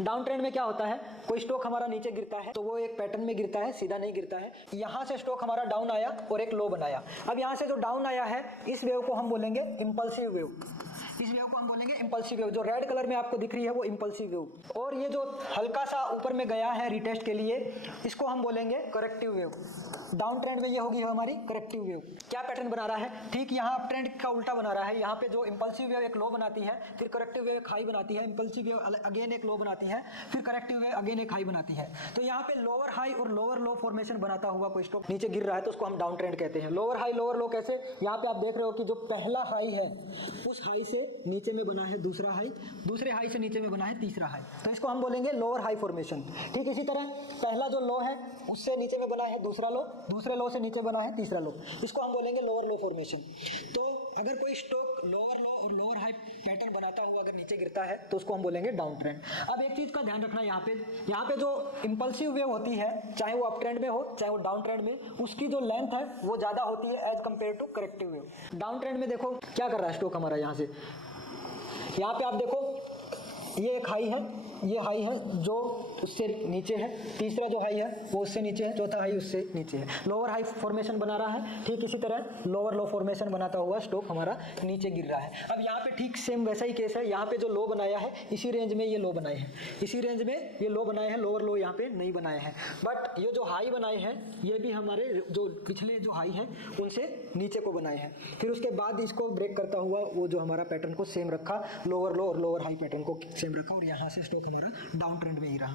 Down trend में क्या होता है, कोई स्टॉक हमारा नीचे गिरता है तो वो एक पैटर्न में गिरता है, सीधा नहीं गिरता है। यहाँ से स्टॉक हमारा डाउन आया और एक लो बनाया। अब यहाँ से जो डाउन आया है इस वेव को हम बोलेंगे इंपल्सिव वेव। इस वेव को हम बोलेंगे इंपल्सिव वेव। जो रेड कलर में आपको दिख रही है वो इंपल्सिव वेव। और ये जो हल्का सा ऊपर में गया है रिटेस्ट के लिए, इसको हम बोलेंगे करेक्टिव वेव। डाउन ट्रेंड में ये होगी हमारी करेक्टिव वेव। क्या पैटर्न बना रहा है, ठीक यहाँ अप ट्रेंड का उल्टा बना रहा है। यहाँ पे जो इंपल्सिव वेव एक लो बनाती है, फिर करेक्टिव वेव एक हाई बनाती है, इंपल्सिव वेव अगेन एक लो बनाती है, फिर करेक्टिव वेव अगेन एक हाई बनाती है। तो यहाँ पे लोअर हाई और लोअर लो फॉर्मेशन बनाता हुआ कोई स्टॉक नीचे गिर रहा है तो उसको हम डाउन ट्रेंड कहते हैं। लोअर हाई लोअर लो कैसे, यहाँ पे आप देख रहे हो कि जो पहला हाई है उस हाई से नीचे में बना है दूसरा हाई, दूसरे हाई से नीचे में बना है तीसरा हाई, तो इसको हम बोलेंगे लोअर हाई फॉर्मेशन। ठीक इसी तरह पहला जो लो है उससे नीचे में बना है दूसरा लो, दूसरे लो से नीचे बना है तीसरा लो, इसको हम बोलेंगे लोअर लो फॉर्मेशन। तो अगर कोई स्टॉक लोअर लो और लोअर हाई पैटर्न बनाता हुआ अगर नीचे गिरता है तो उसको हम बोलेंगे डाउन ट्रेंड। अब एक चीज का ध्यान रखना, यहाँ पे जो इंपल्सिव वेव होती है, चाहे वो अप ट्रेंड में हो चाहे वो डाउन ट्रेंड में, उसकी जो लेंथ है वो ज्यादा होती है as compare to corrective wave. Down trend में देखो क्या कर रहा है स्टॉक हमारा, यहाँ से यहाँ पे आप देखो ये एक हाई है, ये हाई है जो उससे नीचे है, तीसरा जो हाई है वो उससे नीचे है, चौथा हाई उससे नीचे है, लोअर हाई फॉर्मेशन बना रहा है। ठीक इसी तरह लोअर लो फॉर्मेशन बनाता हुआ स्टॉक हमारा नीचे गिर रहा है। अब यहाँ पे ठीक सेम वैसा ही केस है, यहाँ पे जो लो बनाया है इसी रेंज में ये लो बनाए हैं, इसी रेंज में ये लो बनाए हैं, लोअर लो यहाँ पे नहीं बनाए हैं। बट ये जो हाई बनाए हैं ये भी हमारे जो पिछले जो हाई है उनसे नीचे को बनाए हैं, फिर उसके बाद इसको ब्रेक करता हुआ वो जो हमारा पैटर्न को सेम रखा, लोअर लो और लोअर हाई पैटर्न को सेम रखा, और यहाँ से स्टॉक हमारा डाउन ट्रेंड में ही रहा।